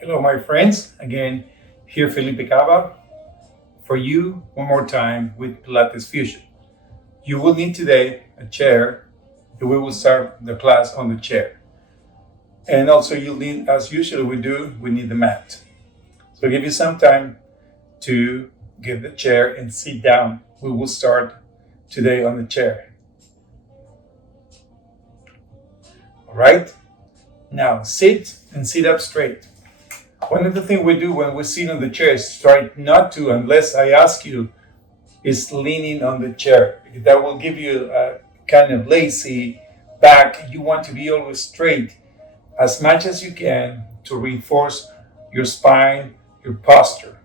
Hello, my friends. Again, here Felipe Cava for you one more time with Pilates Fusion. You will need today a chair, and we will start the class on the chair. And also, you'll need, as usually we need the mat. So, give you some time to get the chair and sit down. We will start today on the chair. All right? Now, sit and sit up straight. One of the things we do when we sit on the chair is try not to, unless I ask you, is leaning on the chair. Because that will give you a kind of lazy back. You want to be always straight as much as you can to reinforce your spine, your posture.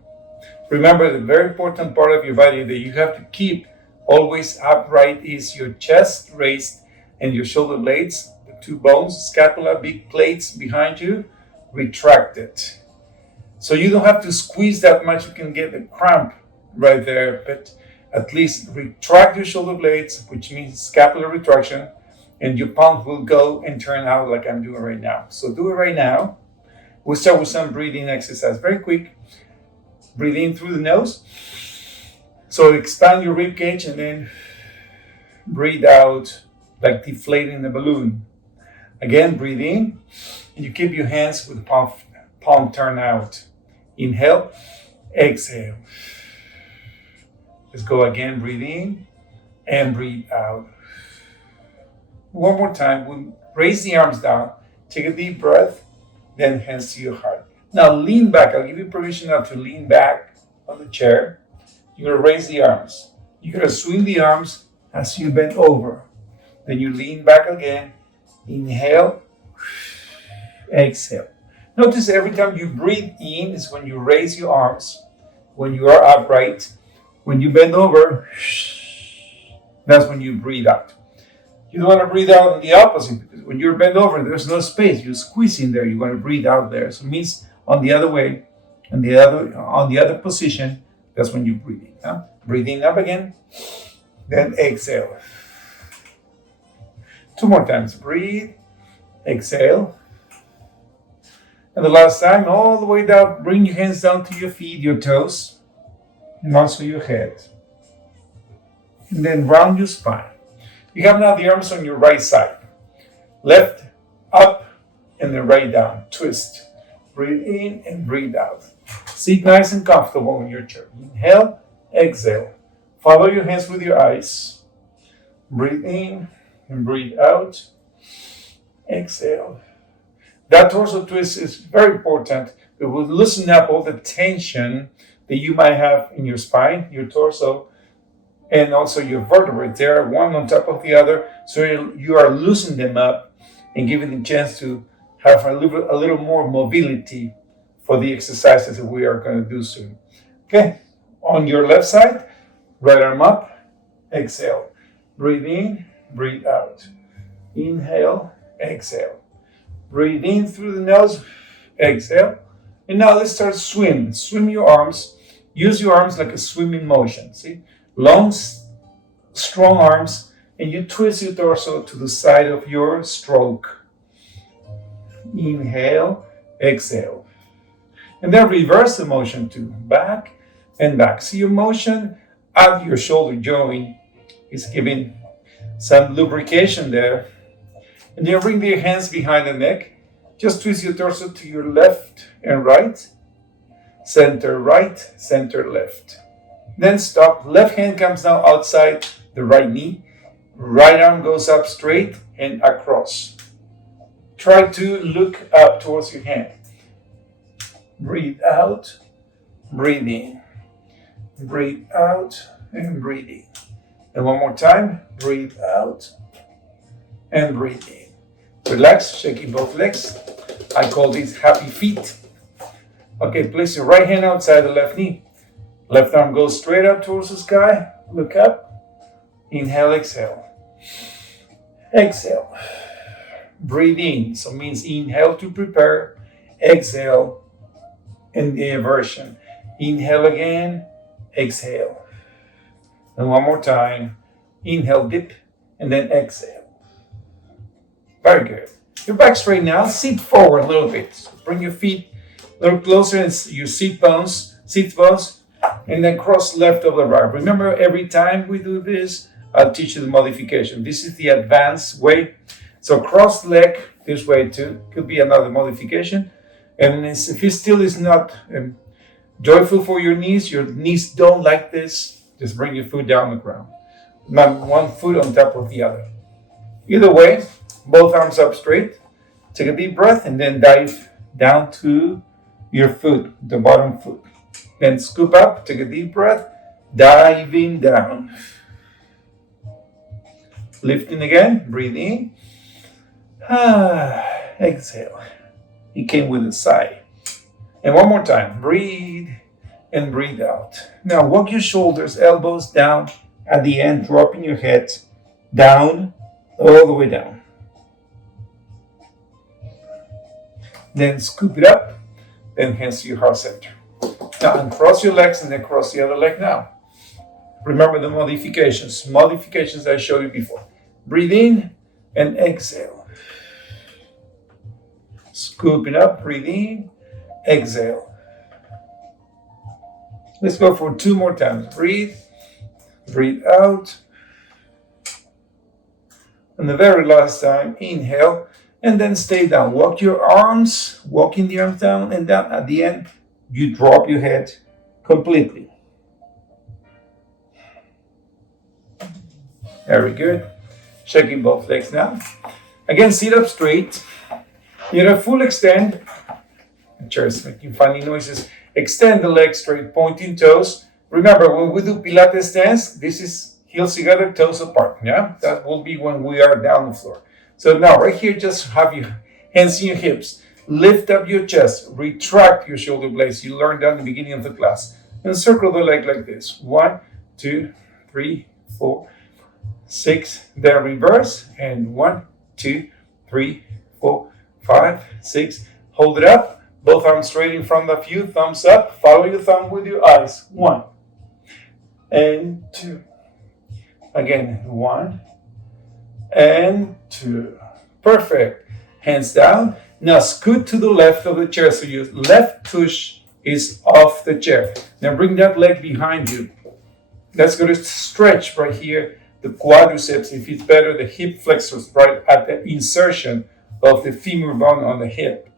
Remember, the very important part of your body that you have to keep always upright is your chest raised and your shoulder blades, the two bones, scapula, big plates behind you, retracted. So you don't have to squeeze that much. You can get the cramp right there, but at least retract your shoulder blades, which means scapular retraction, and your palms will go and turn out like I'm doing right now. So do it right now. We'll start with some breathing exercise. Very quick. Breathe in through the nose. So expand your rib cage and then breathe out like deflating the balloon. Again, breathe in, and you keep your hands with the palm turned out. Inhale, exhale. Let's go again, breathe in and breathe out. One more time, we'll raise the arms down, take a deep breath, then hands to your heart. Now lean back. I'll give you permission now to lean back on the chair. You're gonna raise the arms. You're gonna swing the arms as you bend over. Then you lean back again, inhale, exhale. Notice every time you breathe in is when you raise your arms, when you are upright. When you bend over, that's when you breathe out. You don't want to breathe out on the opposite, because when you're bent over, there's no space. You're squeezing there. You want to breathe out there. So it means on the other way, on the other position, that's when you breathe in. Huh? Breathe in up again, then exhale. Two more times. Breathe, exhale. And the last time, all the way down, bring your hands down to your feet, your toes, and also your head. And then round your spine. You have now the arms on your right side. Left up and then right down. Twist. Breathe in and breathe out. Sit nice and comfortable in your chair. Inhale, exhale. Follow your hands with your eyes. Breathe in and breathe out. Exhale. That torso twist is very important. It will loosen up all the tension that you might have in your spine, your torso, and also your vertebrae. They are one on top of the other, so you are loosening them up and giving them a chance to have a little more mobility for the exercises that we are going to do soon. Okay, on your left side, right arm up, exhale. Breathe in, breathe out. Inhale, exhale. Breathe in through the nose, exhale. And now let's start swim. Swim your arms. Use your arms like a swimming motion. See? Long, strong arms, and you twist your torso to the side of your stroke. Inhale, exhale. And then reverse the motion to back and back. See, your motion at your shoulder joint is giving some lubrication there. And then bring your hands behind the neck. Just twist your torso to your left and right, center left. Then stop. Left hand comes now outside the right knee. Right arm goes up straight and across. Try to look up towards your hand. Breathe out, breathe in. Breathe out and breathe in. And one more time. Breathe out and breathe in. Relax, shaking both legs. I call these happy feet. Okay, place your right hand outside the left knee. Left arm goes straight up towards the sky. Look up. Inhale, exhale. Exhale. Breathe in. So means inhale to prepare. Exhale in the inversion. Inhale again. Exhale. And one more time. Inhale, dip, and then exhale. Very good. Your back straight now. Sit forward a little bit. Bring your feet Look closer at your seat bones, and then cross left over right. Remember, every time we do this, I'll teach you the modification. This is the advanced way. So cross leg this way too. Could be another modification. And if it still is not joyful for your knees don't like this, just bring your foot down the ground. Not one foot on top of the other. Either way, both arms up straight. Take a deep breath and then dive down to your foot, the bottom foot. Then scoop up, take a deep breath, diving down. Lifting again, breathe in. Exhale. It came with a sigh. And one more time, breathe and breathe out. Now walk your shoulders, elbows down at the end, dropping your head down, all the way down. Then scoop it up, then hands to your heart center. Now uncross your legs and then cross the other leg now. Remember the modifications I showed you before. Breathe in and exhale. Scoop it up, breathe in, exhale. Let's go for 2 more times. Breathe out. And the very last time, inhale, and then stay down. Walk your arms, walking the arms down and down. At the end, you drop your head completely. Very good. Checking both legs now. Again, sit up straight. You know, full extend. The chair is making funny noises. Extend the legs straight, pointing toes. Remember, when we do Pilates stance, this is heels together, toes apart. Yeah, that will be when we are down the floor. So now, right here, just have your hands in your hips. Lift up your chest. Retract your shoulder blades. You learned that in the beginning of the class. And circle the leg like this. 1, 2, 3, 4, 6. Then reverse. And 1, 2, 3, 4, 5, 6. Hold it up. Both arms straight in front of you. Thumbs up. Follow your thumb with your eyes. 1 and 2. Again, 1 and 2. Perfect. Hands down. Now scoot to the left of the chair. So your left tush is off the chair. Now bring that leg behind you. That's going to stretch right here the quadriceps. If it's better, the hip flexors right at the insertion of the femur bone on the hip.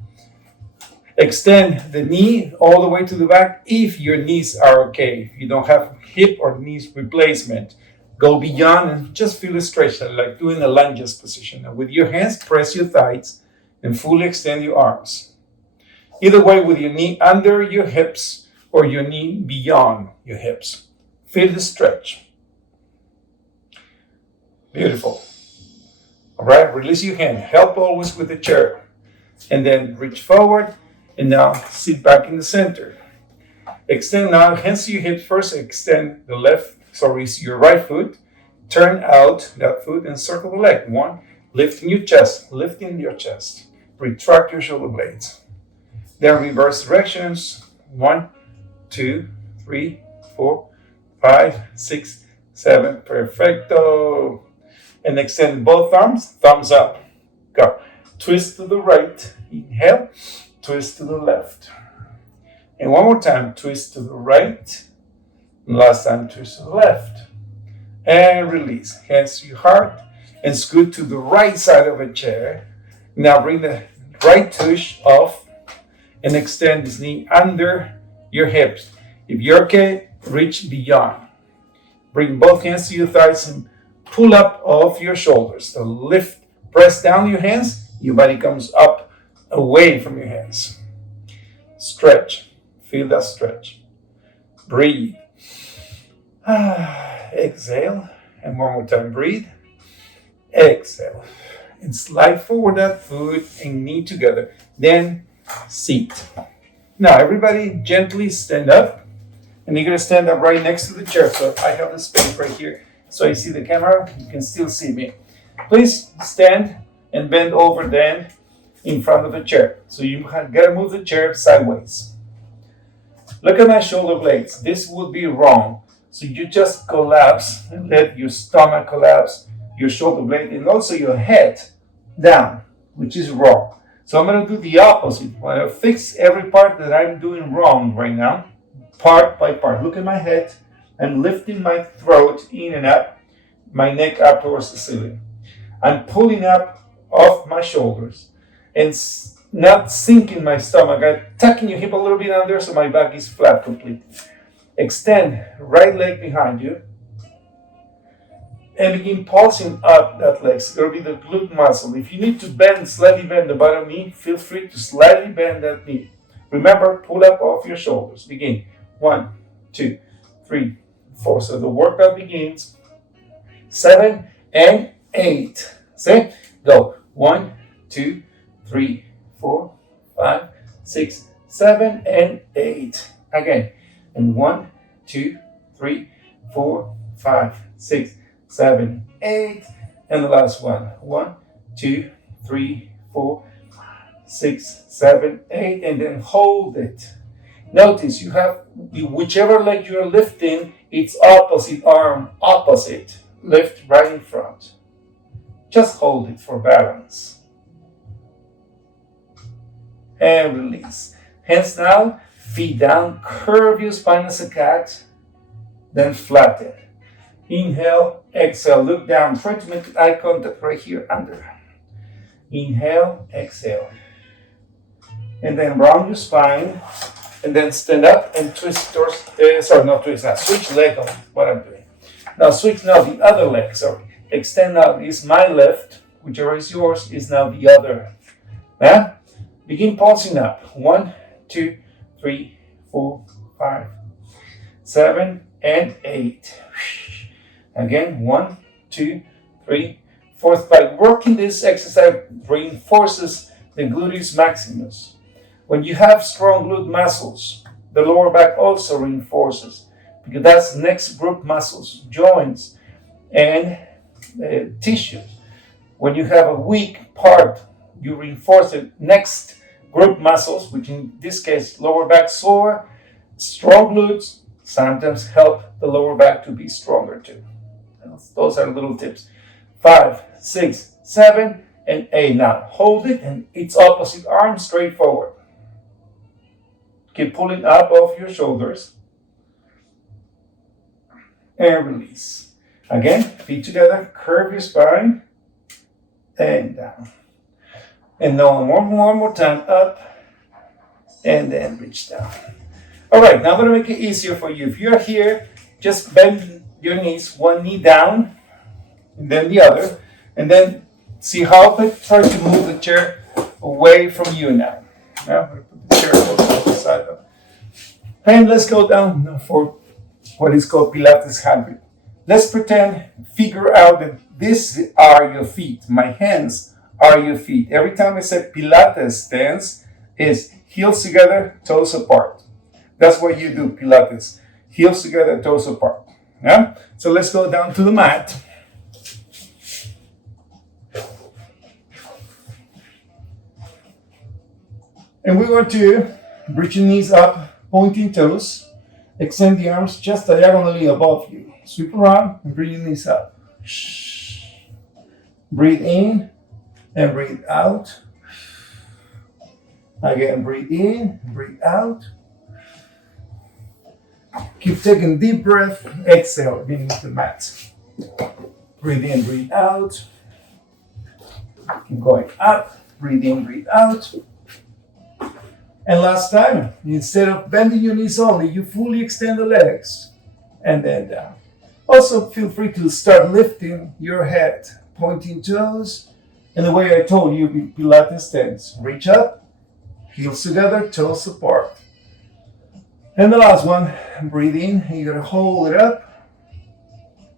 Extend the knee all the way to the back if your knees are okay. If you don't have hip or knees replacement, go beyond and just feel a stretch, like doing a lunges position. Now with your hands, press your thighs and fully extend your arms. Either way, with your knee under your hips or your knee beyond your hips. Feel the stretch. Beautiful. All right, release your hand. Help always with the chair. And then reach forward. And now sit back in the center. Extend now, hands to your hips first. Extend your right foot. Turn out that foot and circle the leg. 1, lifting your chest. Retract your shoulder blades. Then reverse directions. 1, 2, 3, 4, 5, 6, 7. Perfecto. And extend both arms. Thumbs up. Go. Twist to the right. Inhale. Twist to the left. And one more time, twist to the right. And last time, twist to the left. And release. Hands to your heart. And scoot to the right side of a chair. Now bring the right tush off. And extend this knee under your hips. If you're okay, reach beyond. Bring both hands to your thighs and pull up off your shoulders. So lift, press down your hands. Your body comes up away from your hands. Stretch. Feel that stretch. Breathe. Exhale. And one more time. Breathe. Exhale. And slide forward that foot and knee together. Then seat. Now everybody gently stand up. And you're going to stand up right next to the chair. So I have the space right here. So I see the camera. You can still see me. Please stand and bend over then in front of the chair. So you gotta move the chair sideways. Look at my shoulder blades. This would be wrong. So you just collapse and let your stomach collapse, your shoulder blade, and also your head down, which is wrong. So I'm going to do the opposite. I'm going to fix every part that I'm doing wrong right now, part by part. Look at my head. I'm lifting my throat in and up, my neck up towards the ceiling. I'm pulling up off my shoulders and not sinking my stomach. I'm tucking your hip a little bit under so my back is flat completely. Extend right leg behind you and begin pulsing up that leg. It's going to be the glute muscle. If you need to slightly bend the bottom knee, feel free to slightly bend that knee. Remember, pull up off your shoulders. Begin. 1, 2, 3, 4. So the workout begins. 7 and 8. See? Go. 1, 2, 3, 4, 5, 6, 7, and 8. Again. And 1, 2, 3, 4, 5, 6, 7, 8. And the last one. 1, 2, 3, 4, 6, 7, 8. And then hold it. Notice you have whichever leg you're lifting, it's opposite arm, opposite. Lift right in front. Just hold it for balance. And release. Hands down, feet down, curve your spine as a cat, then flatten. Inhale, exhale, look down. Try to make eye contact right here under. Inhale, exhale. And then round your spine, and then stand up and twist towards, switch leg on what I'm doing. Now switch now the other leg, Extend now is my left, whichever is yours, is now the other. Now, begin pulsing up. 1, 2, 3, 4, 5, 7, and 8. Again, 1, 2, 3, 4. By working this exercise reinforces the gluteus maximus. When you have strong glute muscles, the lower back also reinforces because that's next group muscles, joints, and tissues. When you have a weak part, you reinforce the next group muscles, which in this case, lower back sore. Strong glutes sometimes help the lower back to be stronger too. Those are little tips. 5, 6, 7, and 8. Now hold it and its opposite arm straight forward. Keep pulling up off your shoulders. And release. Again, feet together, curve your spine, and down. And now one more time, up, and then reach down. All right, now I'm going to make it easier for you. If you're here, just bend your knees, one knee down, and then the other, and then see how I try to move the chair away from you now. Now, I'm going to put the chair on the side. And let's go down for what is called Pilates 100. Let's figure out that these are your feet. My hands are your feet. Every time I say Pilates stance, is heels together, toes apart. That's what you do, Pilates. Heels together, toes apart. Yeah? So let's go down to the mat. And we're going to bridge your knees up, pointing toes. Extend the arms just diagonally above you. Sweep around and bring your knees up. Breathe in and breathe out. Again, breathe in, breathe out. Keep taking deep breath. Exhale, beneath the mat. Breathe in, breathe out. Keep going up. Breathe in, breathe out. And last time, instead of bending your knees only, you fully extend the legs and then down. Also, feel free to start lifting your head, pointing toes. And the way I told you, Pilates stance. Reach up, heels together, toes apart. And the last one, breathe in, and you're gonna hold it up.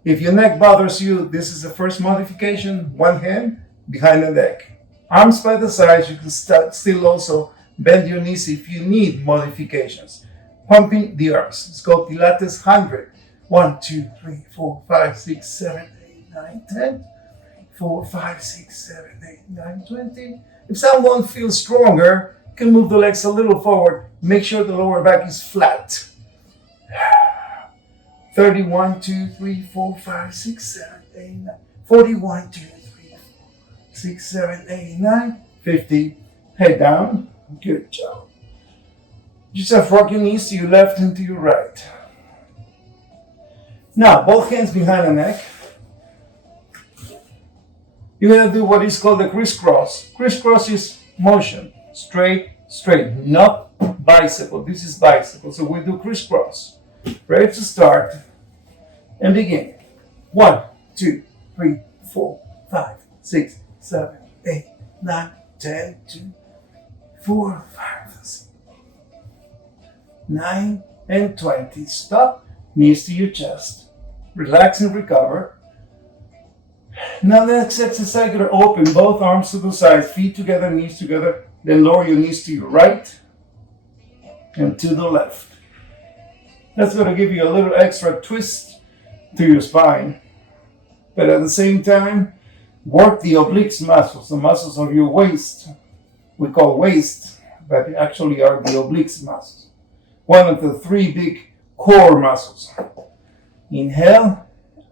If your neck bothers you, this is the first modification. One hand behind the neck. Arms by the sides, you can still also bend your knees if you need modifications. Pumping the arms. It's called Pilates 100. 1, 2, 3, 4, 5, 6, 7, 8, 9, 10. 4, 5, 6, 7, 8, 9, 20. If someone feels stronger, you can move the legs a little forward. Make sure the lower back is flat. 31, 2, 3, 4, 5, 6, 7, 8, 9. 41, 2, 3, 4, 6, 7, 8, 9. 50. head down. Good job. Just rock your knees to your left and to your right. Now, both hands behind the neck. You're going to do what is called the crisscross. Crisscross is motion. Straight, straight. Not bicycle. This is bicycle. So we do crisscross. Ready to start and begin. 1, 2, 3, 4, 5, 6, 7, 8, 9, 10, 2, 4, 5, 6, 9, and 20. Stop. Knees to your chest. Relax and recover. Now next exercise, you're going to open both arms to the sides, feet together, knees together. Then lower your knees to your right and to the left. That's going to give you a little extra twist to your spine. But at the same time, work the obliques muscles, the muscles of your waist. We call waist, but they actually are the obliques muscles. One of the 3 big core muscles. Inhale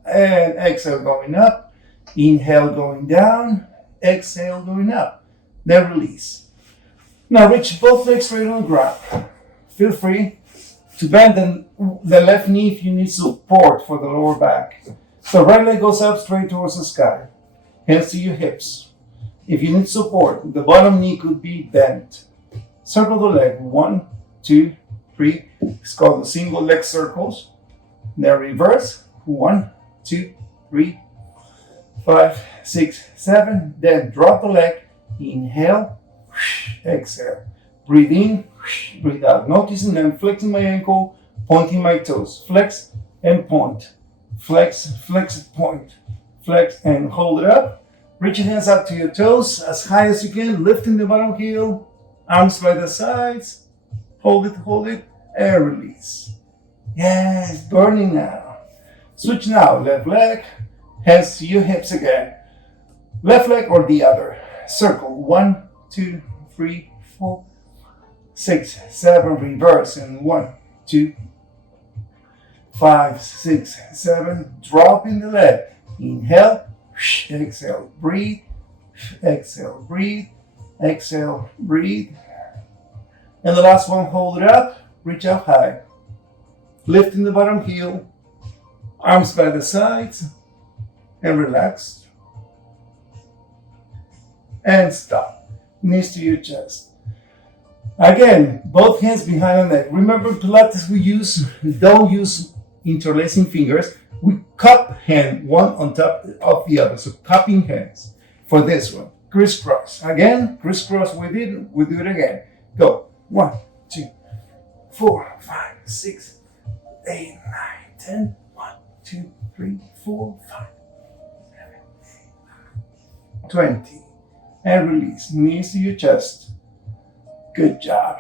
and exhale going up. Inhale going down. Exhale going up. Then release. Now reach both legs straight on the ground. Feel free to bend the left knee if you need support for the lower back. So right leg goes up straight towards the sky. Hands to your hips. If you need support, the bottom knee could be bent. Circle the leg. 1, 2, 3. It's called the single leg circles. Then reverse. 1, 2, 3, 5, 6, 7. Then drop the leg. Inhale. Exhale. Breathe in. Breathe out. Noticing I'm flexing my ankle, pointing my toes. Flex and point. Flex, flex, point. Flex and hold it up. Reach your hands out to your toes as high as you can. Lifting the bottom heel. Arms by the sides. Hold it, and release. Yes, burning now. Switch now. Left leg. Hands to your hips again. Left leg or the other. Circle. 1, 2, 3, 4, 6, 7. Reverse. And 1, 2, 5, 6, 7. Dropping the leg. Inhale. Exhale. Breathe. Exhale. Breathe. Exhale. Breathe. And the last one, hold it up. Reach out high. Lifting the bottom heel. Arms by the sides. And relax. And stop. Knees to your chest. Again, both hands behind the neck. Remember Pilates we don't use interlacing fingers. We cup hand one on top of the other. So cupping hands for this one. Crisscross. Again, crisscross we do it again. Go. 1, 2, 4, 5, 6, 8, 9, 10. 1, 2, 3, 4, 5, 7, 8, 9, 20. And release. Knees to your chest. Good job.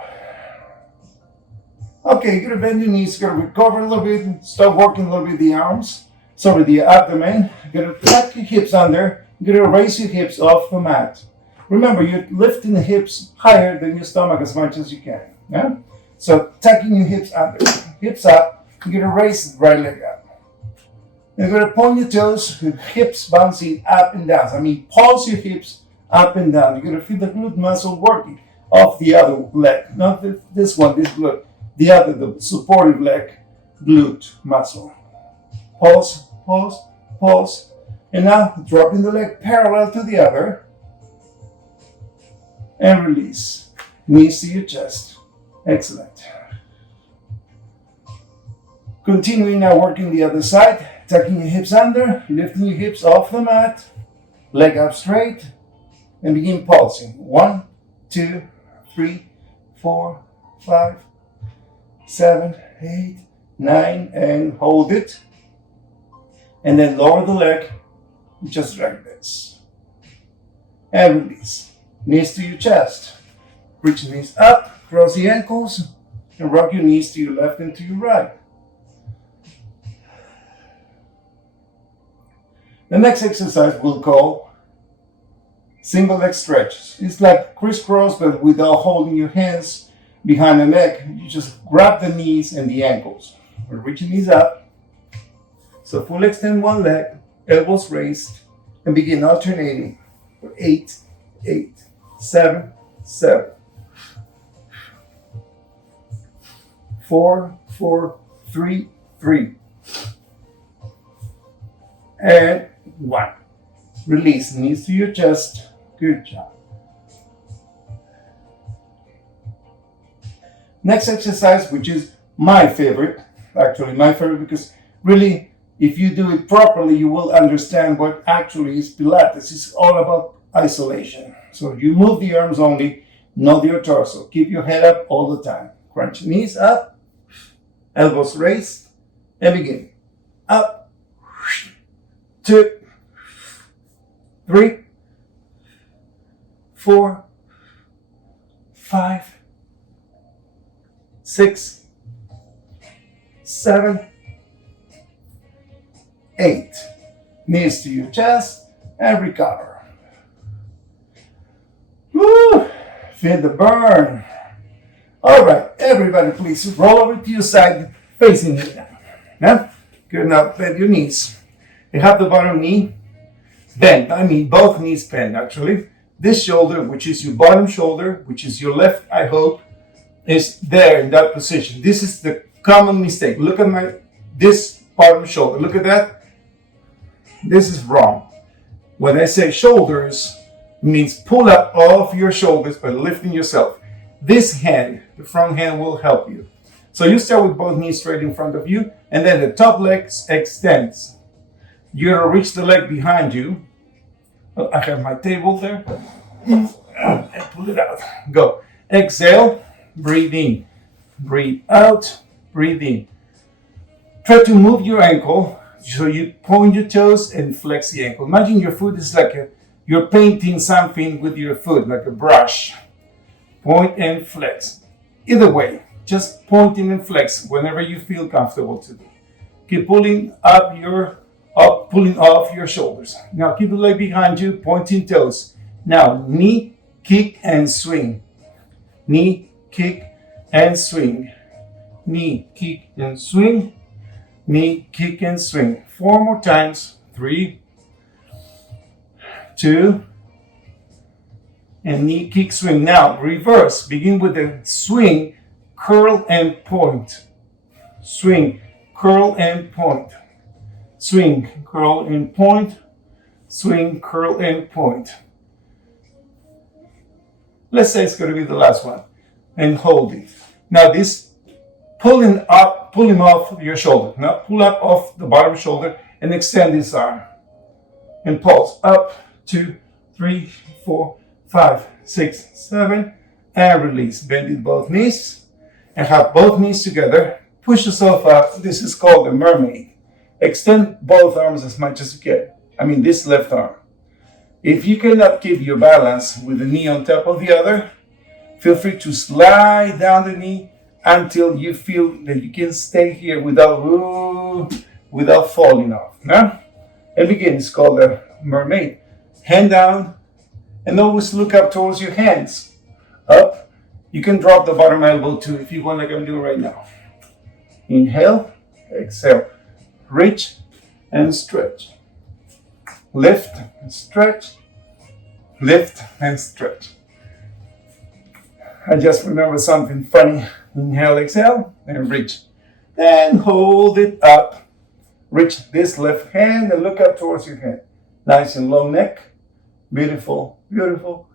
Okay, you're gonna bend your knees, you're gonna recover a little bit, start working a little bit the arms, the abdomen. You're gonna tuck your hips under, you're gonna raise your hips off the mat. Remember, you're lifting the hips higher than your stomach as much as you can. Yeah? So tucking your hips under, hips up, you're gonna raise the right leg up. You're gonna point your toes with hips bouncing up and down. I mean, pulse your hips up and down. You're gonna feel the glute muscle working off the other leg, not this one, this glute. The other, the supportive leg, glute muscle. Pulse, pulse, pulse. And now dropping the leg parallel to the other. And release. Knees to your chest. Excellent. Continuing now working the other side. Tucking your hips under, lifting your hips off the mat. Leg up straight. And begin pulsing. 1, 2, 3, 4, 5, 7, 8, 9, and hold it. And then lower the leg, just like this. And release. Knees to your chest. Reach your knees up, cross the ankles, and rock your knees to your left and to your right. The next exercise we'll call single leg stretches. It's like crisscross, but without holding your hands behind the neck. You just grab the knees and the ankles. We'll reach your knees up. So full extend one leg, elbows raised, and begin alternating for 8, 8, 7, 7, 4, 4, 3, 3, and 1. Release knees to your chest. Good job. Next exercise, which is my favorite, actually my favorite, because really, if you do it properly, you will understand what actually is Pilates. It's all about isolation. So you move the arms only, not your torso. Keep your head up all the time. Crunch knees up, elbows raised, and begin. Up, 2, 3, 4, 5, 6, 7, 8. Knees to your chest and recover. Woo! Feel the burn. All right, everybody, please roll over to your side, facing you now. Yeah? Good. Now bend your knees. You have the bottom knee bent. I mean, both knees bent, actually. This shoulder, which is your bottom shoulder, which is your left, I hope, is there in that position. This is the common mistake. Look at this bottom shoulder. Look at that. This is wrong. When I say shoulders, it means pull up all of your shoulders by lifting yourself. This hand, the front hand, will help you. So you start with both knees straight in front of you, and then the top leg extends. You're gonna reach the leg behind you. I have my table there. And pull it out. Go. Exhale. Breathe in. Breathe out. Breathe in. Try to move your ankle so you point your toes and flex the ankle. Imagine your foot is like you're painting something with your foot, like a brush. Point and flex. Either way, just pointing and flex whenever you feel comfortable to do. Keep pulling pulling off your shoulders. Now keep the leg behind you, pointing toes. Now knee, kick, and swing. Knee, kick, and swing. Knee, kick, and swing. Knee, kick, and swing. 4 more times. 3, 2, and knee, kick, swing. Now reverse. Begin with the swing, curl, and point. Swing, curl, and point. Swing, curl, and point. Swing, curl, and point. Let's say it's going to be the last one. And hold it. Now this pulling off your shoulder. Now pull up off the bottom shoulder and extend this arm. And pulse. Up, 2, 3, 4, 5, 6, 7. And release. Bend in both knees. And have both knees together. Push yourself up. This is called a mermaid. Extend both arms as much as you can. I mean this left arm. If you cannot keep your balance with the knee on top of the other, feel free to slide down the knee until you feel that you can stay here without falling off. No? And begin. It's called a mermaid. Hand down and always look up towards your hands. Up. You can drop the bottom elbow too if you want, like I'm doing right now. Inhale, exhale. Reach and stretch. Lift and stretch. Lift and stretch. I just remember something funny. Inhale, exhale, and reach. And hold it up. Reach this left hand and look up towards your head. Nice and low neck. Beautiful, beautiful.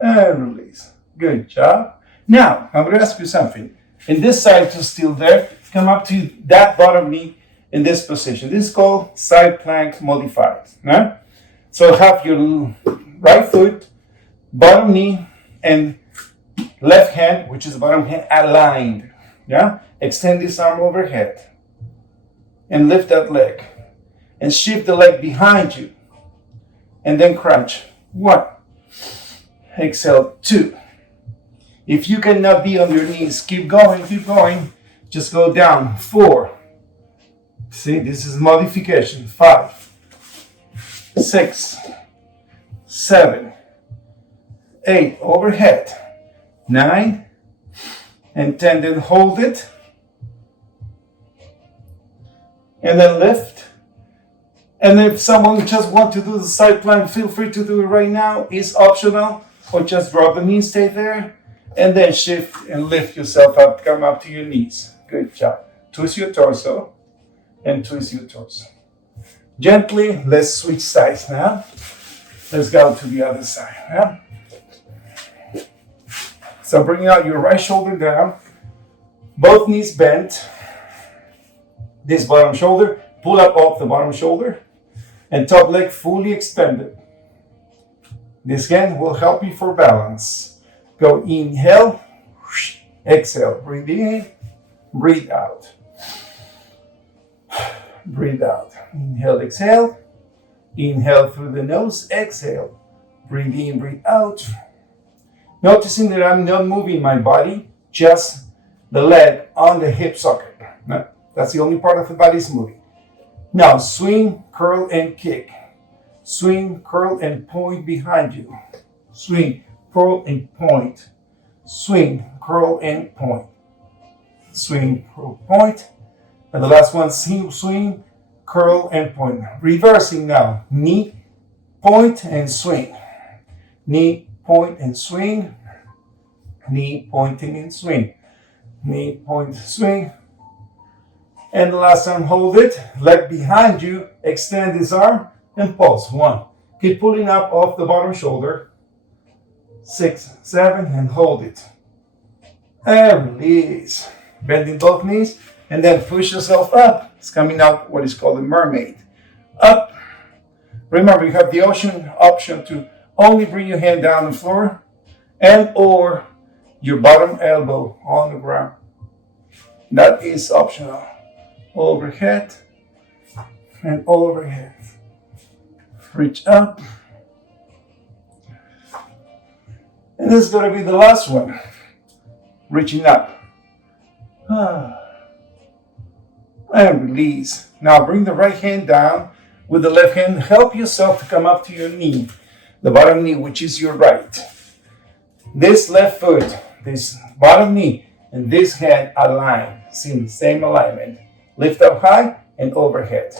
And release. Good job. Now, I'm going to ask you something. In this side to still there, come up to that bottom knee in this position. This is called side plank modified. Right? So have your right foot, bottom knee, and left hand, which is the bottom hand, aligned. Yeah? Extend this arm overhead. And lift that leg. And shift the leg behind you. And then crunch. 1. Exhale. 2. If you cannot be on your knees, keep going, keep going. Just go down. 4. See, this is modification. 5, 6, 7, 8, overhead. 9 and 10, then hold it. And then lift. And if someone just wants to do the side plank, feel free to do it right now. It's optional. or just drop the knees, stay there, and then shift and lift yourself up, come up to your knees. Good job. Twist your torso and twist your torso. Gently, let's switch sides now. Let's go to the other side. Yeah? So bring out your right shoulder down, both knees bent. This bottom shoulder, pull up off the bottom shoulder, and top leg fully extended. This again will help you for balance. Go inhale, exhale, breathe in, breathe out. Breathe out. Inhale, exhale. Inhale through the nose, exhale. Breathe in, breathe out. Noticing that I'm not moving my body, just the leg on the hip socket. That's the only part of the body is moving. Now swing, curl, and kick. Swing, curl, and point behind you. Swing, curl, and point. Swing, curl, and point. Swing, curl, point. And the last one, swing, curl, and point. Reversing now. Knee, point, and swing. Knee, point, and swing. Knee, pointing, and swing. Knee, point, swing. And the last time, hold it. Leg behind you. Extend this arm and pulse. 1. Keep pulling up off the bottom shoulder. 6, 7, and hold it. And release. Bending both knees. And then push yourself up. It's coming out what is called a mermaid. Up. Remember, you have the option to only bring your hand down on the floor and or your bottom elbow on the ground. That is optional. Overhead and overhead. Reach up. And this is going to be the last one. Reaching up. And release. Now bring the right hand down with the left hand. Help yourself to come up to your knee, the bottom knee, which is your right. This left foot, this bottom knee, and this hand align. Same alignment. Lift up high and overhead.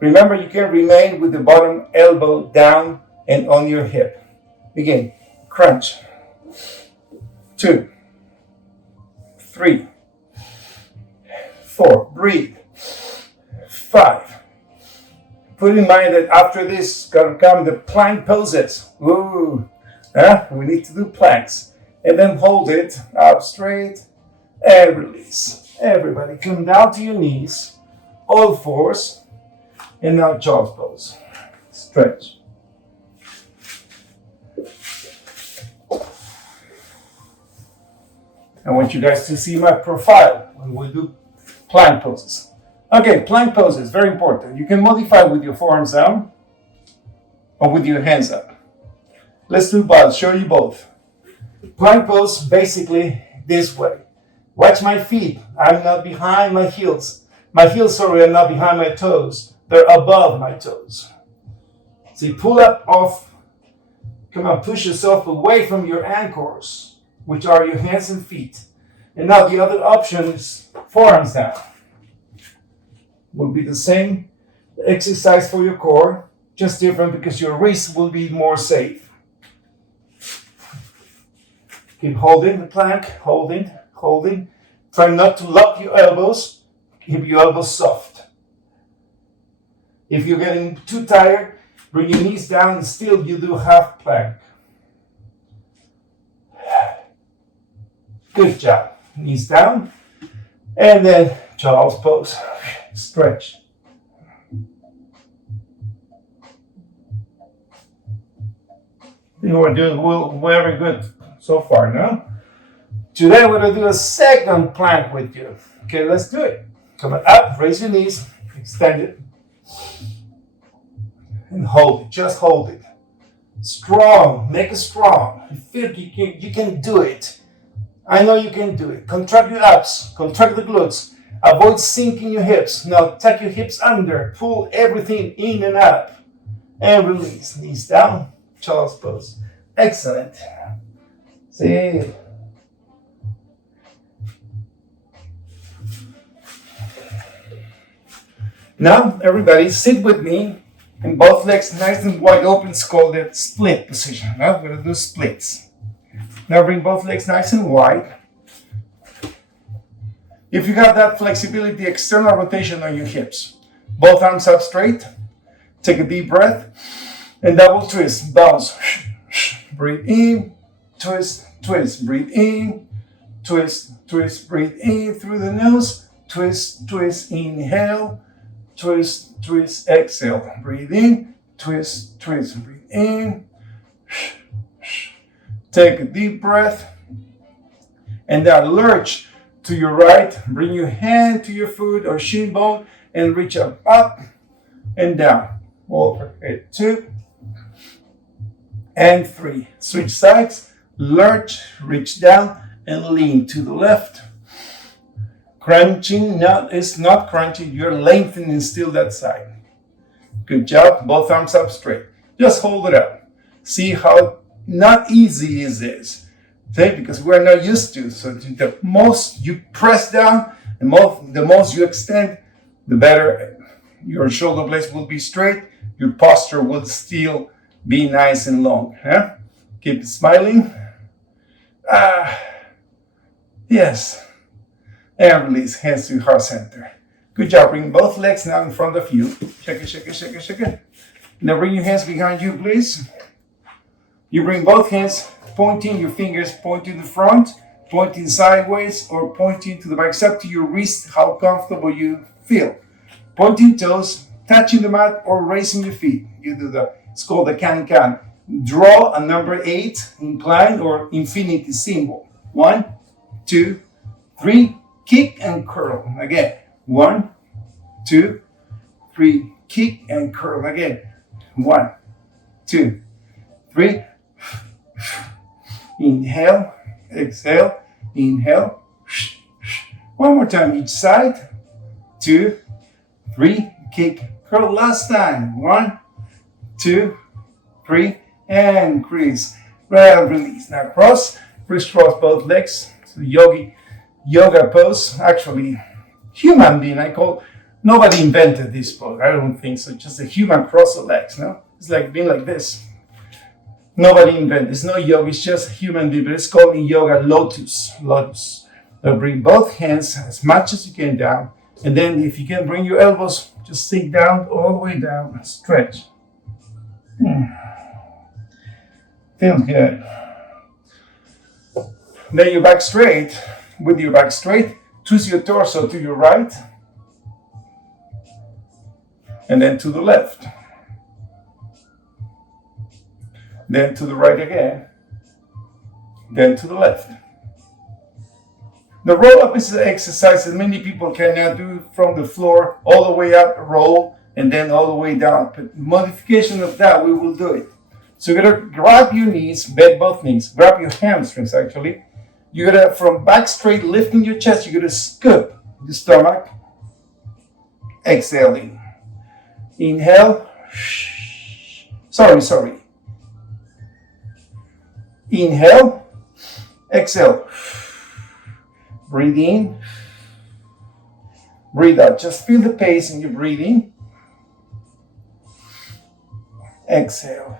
Remember, you can remain with the bottom elbow down and on your hip. Begin. Crunch. 2, 3, 4. Breathe. 5. Put in mind that after this, gonna come the plank poses. Ooh, we need to do planks. And then hold it up straight and release. Everybody come down to your knees, all fours, and now child's pose. Stretch. I want you guys to see my profile when we do plank poses. Okay, plank poses, very important. You can modify with your forearms down or with your hands up. Let's do both, show you both. Plank pose, basically this way. Watch my feet. I'm not behind my heels. My heels, are not behind my toes. They're above my toes. See, pull up off. Come on, push yourself away from your anchors, which are your hands and feet. And now the other option is forearms down. Will be the same exercise for your core, just different because your wrist will be more safe. Keep holding the plank, holding. Try not to lock your elbows. Keep your elbows soft. If you're getting too tired, bring your knees down and still you do half plank. Good job. Knees down. And then child's pose. Stretch. You are doing very good so far, no? Today we're going to do a second plank with you. Okay, let's do it. Come on up, raise your knees, extend it. And hold it, just hold it. Strong, make it strong. You feel you can do it. I know you can do it. Contract your abs, contract the glutes. Avoid sinking your hips. Now tuck your hips under, pull everything in and up. And release, knees down, child's pose. Excellent. See. Now, everybody, sit with me And both legs nice and wide open. It's called the split position. Now we're going to do splits. Now bring both legs nice and wide. If you have that flexibility, external rotation on your hips. Both arms up straight. Take a deep breath. And double twist. Bounce. Breathe in. Twist. Twist. Breathe in. Twist. Twist. Breathe in through the nose. Twist. Twist. Inhale. Twist. Twist. Exhale. Breathe in. Twist. Twist. Breathe in. Take a deep breath. And now lurch to your right. Bring your hand to your foot or shin bone and reach up and down. Overhead 2 and 3. Switch sides. Lurch, reach down and lean to the left. Crunching, it's not crunching. You're lengthening still that side. Good job. Both arms up straight. Just hold it up. See how not easy is this, okay? Because we're not used to. So the most you press down, the most you extend, the better your shoulder blades will be straight. Your posture will still be nice and long. Huh? Keep smiling. Yes. And release. Hands to your heart center. Good job. Bring both legs now in front of you. Shake it, shake it, shake it, shake it. Now bring your hands behind you, please. You bring both hands pointing, your fingers pointing to the front, pointing sideways, or pointing to the back. It's up to your wrist, how comfortable you feel. Pointing toes, touching the mat, or raising your feet. You do it's called the can-can. Draw a number 8, incline or infinity symbol. 1, 2, 3, kick and curl. Again, 1, 2, 3, kick and curl. Again, 1, 2, 3. Inhale, exhale, inhale. One more time each side. 2, 3, kick, curl. Last time. 1, 2, 3, and crease. Well, release. Now crisscross both legs. So yoga pose. Actually, human being. Nobody invented this pose. I don't think so. Just a human cross the legs. No, it's like being like this. Nobody invented. It's no yoga. It's just human being. But it's called in yoga lotus. Lotus. Now bring both hands as much as you can down, and then if you can bring your elbows, just sink down all the way down. Stretch. Feels good. Then your back straight. With your back straight, twist your torso to your right, and then to the left. Then to the right again, then to the left. The roll-up is an exercise that many people cannot do from the floor all the way up, roll, and then all the way down. But modification of that, we will do it. So you're gonna grab your knees, bend both knees, grab your hamstrings actually. You're gonna, from back straight, lifting your chest, you're gonna scoop the stomach. Exhaling. Inhale. Sorry. Inhale, exhale. Breathe in, breathe out. Just feel the pace in your breathing. Exhale.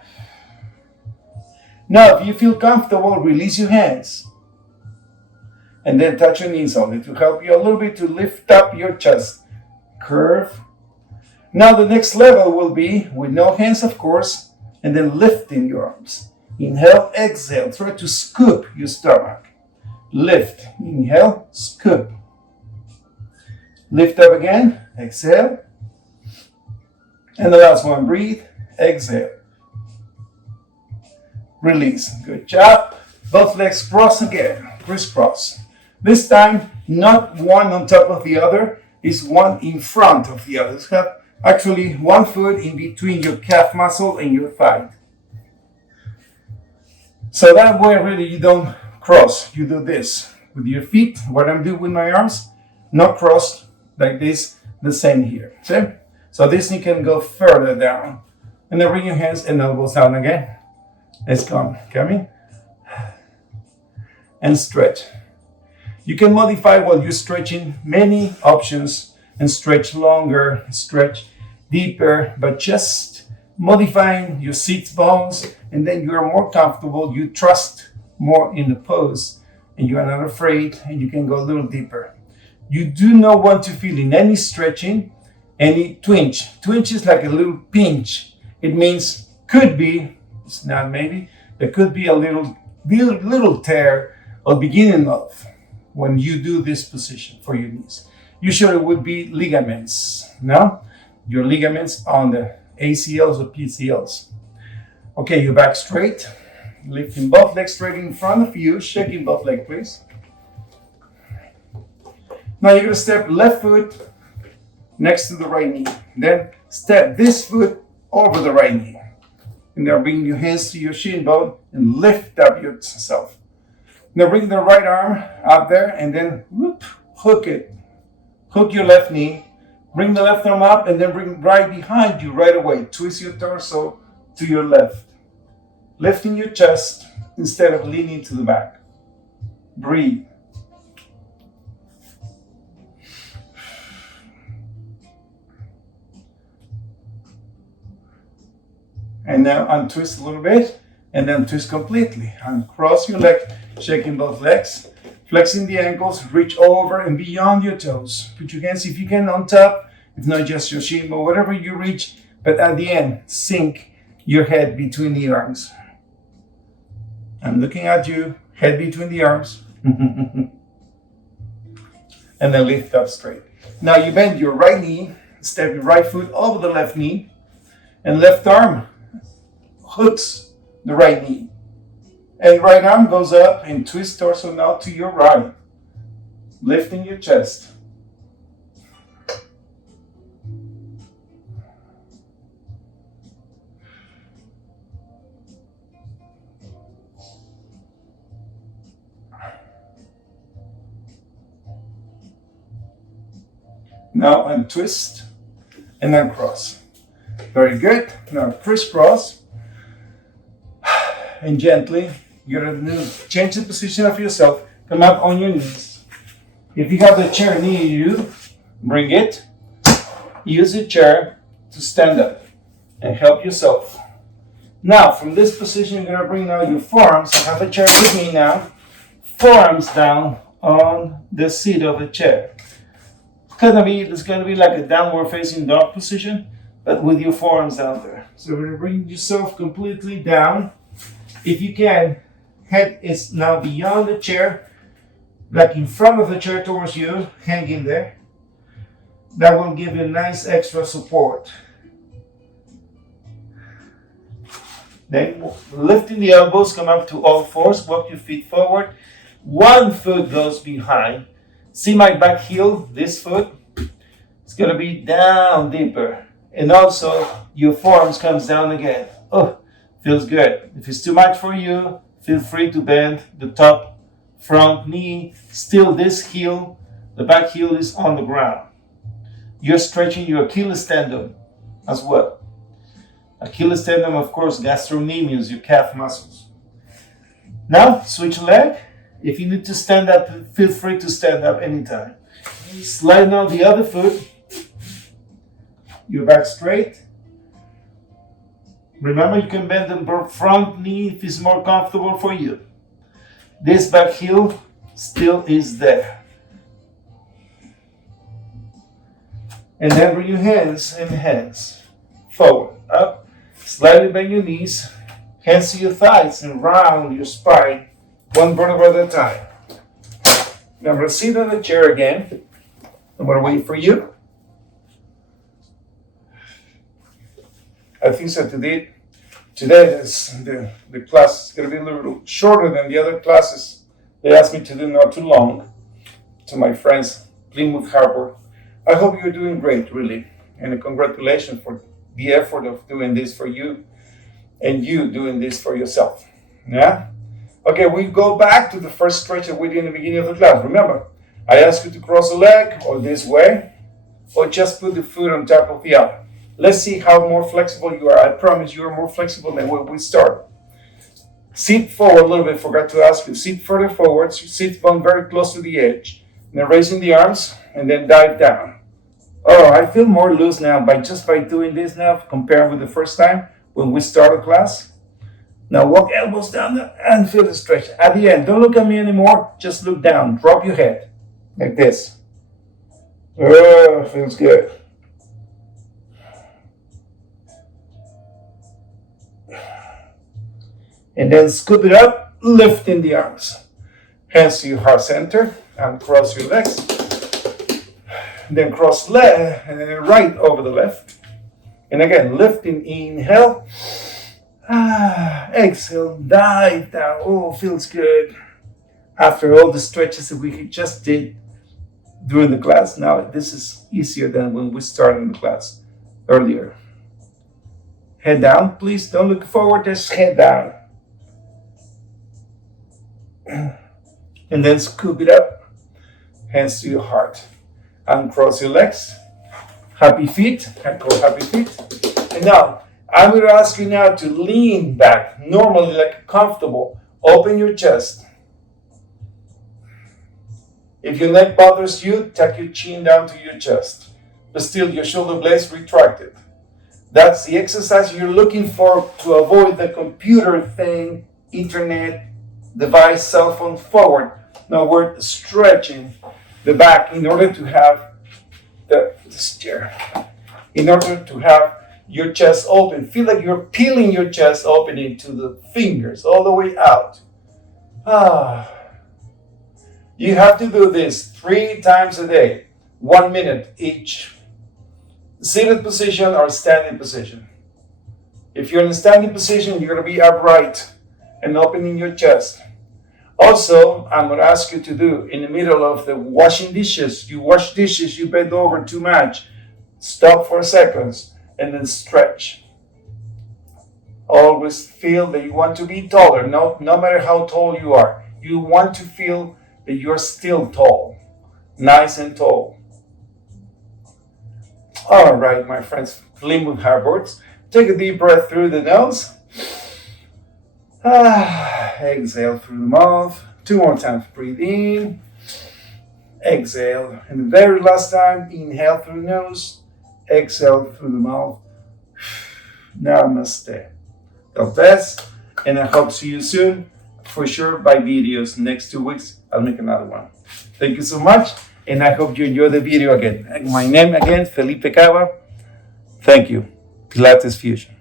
Now, if you feel comfortable, release your hands. And then touch your knees only to help you a little bit to lift up your chest. Curve. Now the next level will be with no hands, of course, and then lifting your arms. Inhale, exhale. Try to scoop your stomach. Lift. Inhale, scoop. Lift up again. Exhale. And the last one, breathe. Exhale. Release. Good job. Both legs cross again. Crisscross. This time, not one on top of the other. It's one in front of the other. So have actually one foot in between your calf muscle and your thigh. So that way really you don't cross. You do this with your feet. What I'm doing with my arms, not cross like this, the same here. See? So this you can go further down. And then bring your hands and elbows down again. Let's come. Coming. And stretch. You can modify while you're stretching, many options, and stretch longer, stretch deeper, but just modifying your seat bones, and then you're more comfortable, you trust more in the pose, and you're not afraid, and you can go a little deeper. You do not want to feel in any stretching, any twinge. Twinge is like a little pinch. It means could be, it's not maybe, there could be a little tear or beginning of when you do this position for your knees. Usually it would be ligaments, no? Your ligaments on the ACLs or PCLs. Okay, your back straight, lifting both legs straight in front of you, shaking both legs, please. Now you're gonna step left foot next to the right knee. Then step this foot over the right knee. And now bring your hands to your shin bone and lift up yourself. Now bring the right arm up there and then whoop, hook it. Hook your left knee. Bring the left arm up and then bring right behind you right away. Twist your torso to your left. Lifting your chest instead of leaning to the back. Breathe. And now untwist a little bit and then twist completely. Uncross your leg, shaking both legs, flexing the ankles, reach over and beyond your toes. Put your hands, if you can, on top, if not just your shin, but whatever you reach. But at the end, sink your head between the arms. I'm looking at you, head between the arms. And then lift up straight. Now you bend your right knee, step your right foot over the left knee, and left arm hooks the right knee. And right arm goes up and twist torso now to your right, lifting your chest. Now untwist and then cross. Very good. Now crisscross. And gently, you're going to change the position of yourself. Come up on your knees. If you have the chair near you, bring it. Use the chair to stand up and help yourself. Now, from this position, you're going to bring out your forearms. I have a chair with me now. Forearms down on the seat of the chair. It's going to be like a downward facing dog position, but with your forearms down there. So you're going to bring yourself completely down. If you can, head is now beyond the chair, like in front of the chair towards you, hanging there. That will give you nice extra support. Then lifting the elbows, come up to all fours, walk your feet forward. One foot goes behind. See my back heel, this foot? It's going to be down deeper. And also your forearms comes down again. Oh. Feels good. If it's too much for you, feel free to bend the top front knee. Still this heel, the back heel is on the ground. You're stretching your Achilles tendon as well. Achilles tendon, of course, gastrocnemius, your calf muscles. Now, switch leg. If you need to stand up, feel free to stand up anytime. Slide on the other foot. Your back straight. Remember, you can bend the front knee if it's more comfortable for you. This back heel still is there. And then bring your hands and hands forward, up. Slightly bend your knees, hands to your thighs and round your spine, one vertebra at a time. Now I'm going to sit on the chair again. I'm going to wait for you. I think so today the class is going to be a little shorter than the other classes. They asked me to do not too long. To my friends, Plymouth Harbor, I hope you're doing great, really. And congratulations for the effort of doing this for you and you doing this for yourself. Yeah? Okay, we go back to the first stretch that we did in the beginning of the class. Remember, I asked you to cross a leg or this way or just put the foot on top of the other. Let's see how more flexible you are. I promise you are more flexible than when we start. Sit forward a little bit. Forgot to ask you. Sit further forward. Sit bone very close to the edge. And then raising the arms and then dive down. Oh, I feel more loose now by doing this now compared with the first time when we started class. Now walk elbows down and feel the stretch. At the end, don't look at me anymore. Just look down. Drop your head like this. Oh, feels good. And then scoop it up, lifting the arms. Hands to your heart center and cross your legs. Then cross right over the left. And again, lifting, inhale. Exhale, dive down. Oh, feels good. After all the stretches that we just did during the class, now this is easier than when we started the class earlier. Head down, please. Don't look forward, just head down. And then scoop it up. Hands to your heart. Uncross your legs. Happy feet. I call happy feet. And now, I'm going to ask you now to lean back, normally like comfortable. Open your chest. If your neck bothers you, tuck your chin down to your chest. But still, your shoulder blades retracted. That's the exercise you're looking for to avoid the computer thing, internet, device, cell phone forward. Now we're stretching the back in order to have this chair. In order to have your chest open. Feel like you're peeling your chest open into the fingers all the way out. You have to do this 3 times a day, 1 minute each. Seated position or standing position. If you're in a standing position, you're going to be upright and opening your chest. Also, I'm going to ask you to do in the middle of the washing dishes. You wash dishes, you bend over too much. Stop for seconds and then stretch. Always feel that you want to be taller, no matter how tall you are. You want to feel that you're still tall, nice and tall. All right, my friends, Plymouth Harboards. Take a deep breath through the nose. Exhale through the mouth. 2 more times. Breathe in. Exhale. And the very last time, inhale through the nose. Exhale through the mouth. Namaste. God bless. And I hope to see you soon. For sure, by videos. Next 2 weeks, I'll make another one. Thank you so much. And I hope you enjoy the video again. My name again, Felipe Cava. Thank you. Pilates Fusion.